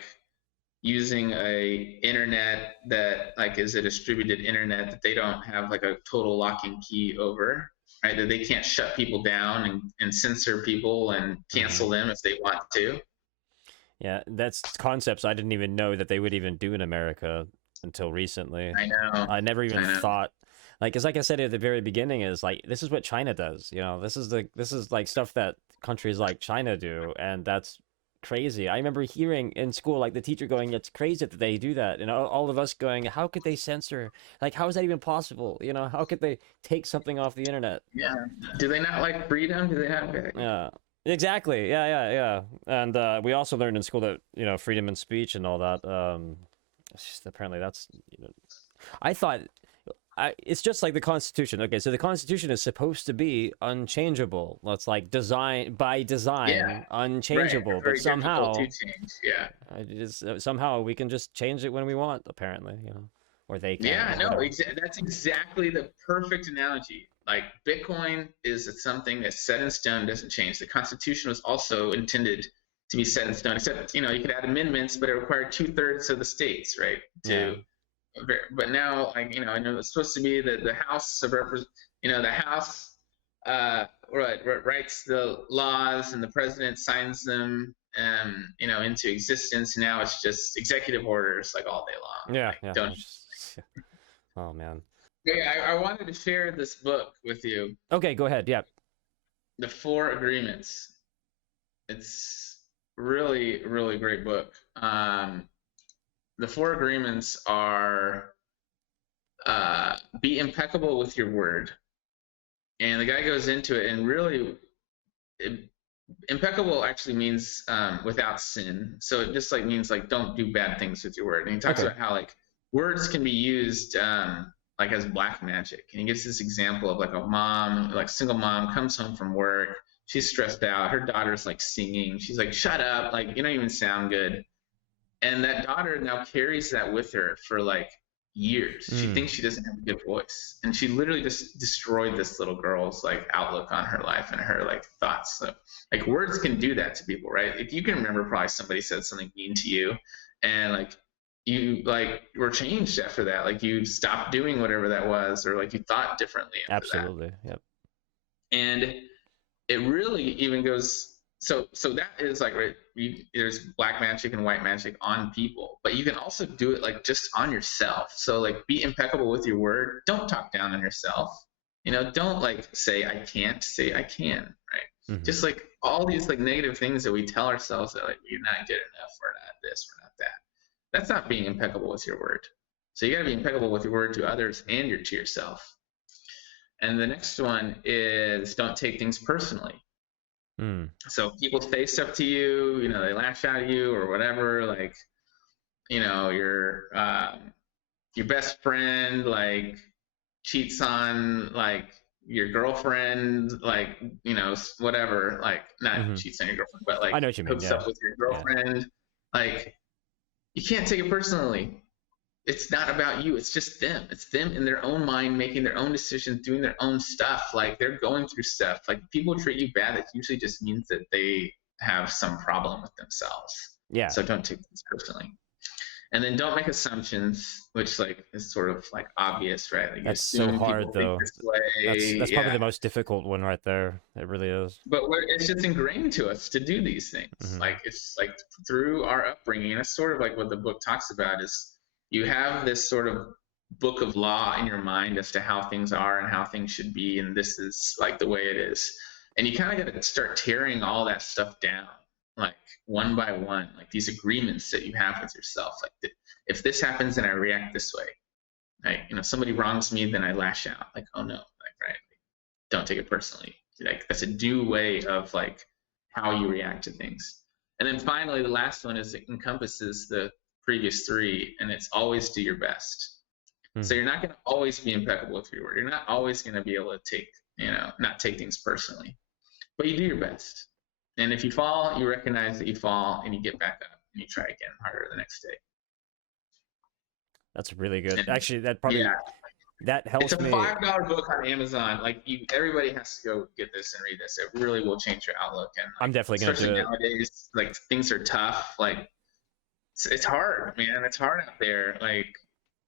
using a internet that is a distributed internet that they don't have like a total locking key over, right? That they can't shut people down and censor people and cancel them if they want to. Yeah, that's concepts I didn't even know that they would even do in America until recently. I know. I never even thought. Like, it's like I said at the very beginning, is like, this is what China does, you know, this is like stuff that countries like China do, and that's crazy. I remember hearing in school, like, the teacher going, it's crazy that they do that, and all of us going, how could they censor, like, how is that even possible, you know, how could they take something off the internet? Yeah, do they not like freedom? Do they have it? Yeah, exactly. Yeah. And we also learned in school that, you know, freedom of speech and all that, it's just, apparently that's, you know, I thought, it's just like the Constitution. Okay, so the Constitution is supposed to be unchangeable. It's like by design, unchangeable. Right. But somehow, to change. Yeah, somehow we can just change it when we want. Apparently, you know, or they can. Yeah, no, that's exactly the perfect analogy. Like, Bitcoin is something that's set in stone, doesn't change. The Constitution was also intended to be set in stone, except, you know, you could add amendments, but it required 2/3 of the states, right? But now, like, you know, I know it's supposed to be the House of the House writes the laws, and the president signs them, you know, into existence. Now it's just executive orders, like, all day long. Yeah. Don't. Oh man. Yeah, I wanted to share this book with you. Okay, go ahead. Yeah. The Four Agreements. It's really, really great book. The Four Agreements are be impeccable with your word. And the guy goes into it, and really, impeccable actually means without sin. So it just, like, means, like, don't do bad things with your word. And he talks about how, like, words can be used like as black magic. And he gives this example of, like, a mom, like, single mom comes home from work. She's stressed out. Her daughter's, like, singing. She's like, shut up. Like, you don't even sound good. And that daughter now carries that with her for, like, years. She thinks she doesn't have a good voice. And she literally just destroyed this little girl's, like, outlook on her life and her, like, thoughts. So, like, words can do that to people, right? If you can remember, probably somebody said something mean to you, and, like, you, like, were changed after that. Like, you stopped doing whatever that was, or, like, you thought differently after Absolutely. that. Yep. And it really even goes, so that is, like, right, there's black magic and white magic on people, but you can also do it, like, just on yourself. So, like, be impeccable with your word. Don't talk down on yourself. You know, don't, like, say I can't, say I can, right? Mm-hmm. Just, like, all these, like, negative things that we tell ourselves that, like, we're not good enough, we're not this, we're not that. That's not being impeccable with your word. So you got to be impeccable with your word to others and to yourself. And the next one is don't take things personally. So people say stuff to you, you know, they lash at you or whatever, like, you know, your best friend, like, cheats on, like, your girlfriend, like, you know, whatever, like, not cheats on your girlfriend, but, like, I know what you mean. hooks up with your girlfriend. Like, you can't take it personally. It's not about you. It's just them. It's them in their own mind, making their own decisions, doing their own stuff. Like, they're going through stuff. Like, people treat you bad, it usually just means that they have some problem with themselves. Yeah. So don't take things personally. And then don't make assumptions, which, like, is sort of, like, obvious, right? Like, that's so hard, though. That's probably the most difficult one right there. It really is. But it's just ingrained to us to do these things. Like, it's, like, through our upbringing. And it's sort of like what the book talks about is you have this sort of book of law in your mind as to how things are and how things should be, and this is, like, the way it is. And you kind of got to start tearing all that stuff down, like, one by one, like, these agreements that you have with yourself. Like, if this happens, then I react this way. Like, you know, somebody wrongs me, then I lash out. Like, oh no, like, right? Don't take it personally. Like, that's a new way of, like, how you react to things. And then finally, the last one is it encompasses the previous three, and it's always do your best. So you're not going to always be impeccable with your word. You're not always going to be able to take, you know, not take things personally, but you do your best. And if you fall, you recognize that you fall, and you get back up, and you try again harder the next day. That's really good. And actually, that probably that helps me. It's a $5 book on Amazon. Like, everybody has to go get this and read this. It really will change your outlook. And, like, I'm definitely going to do it. Nowadays, like, things are tough. Like, it's hard, man. It's hard out there. Like,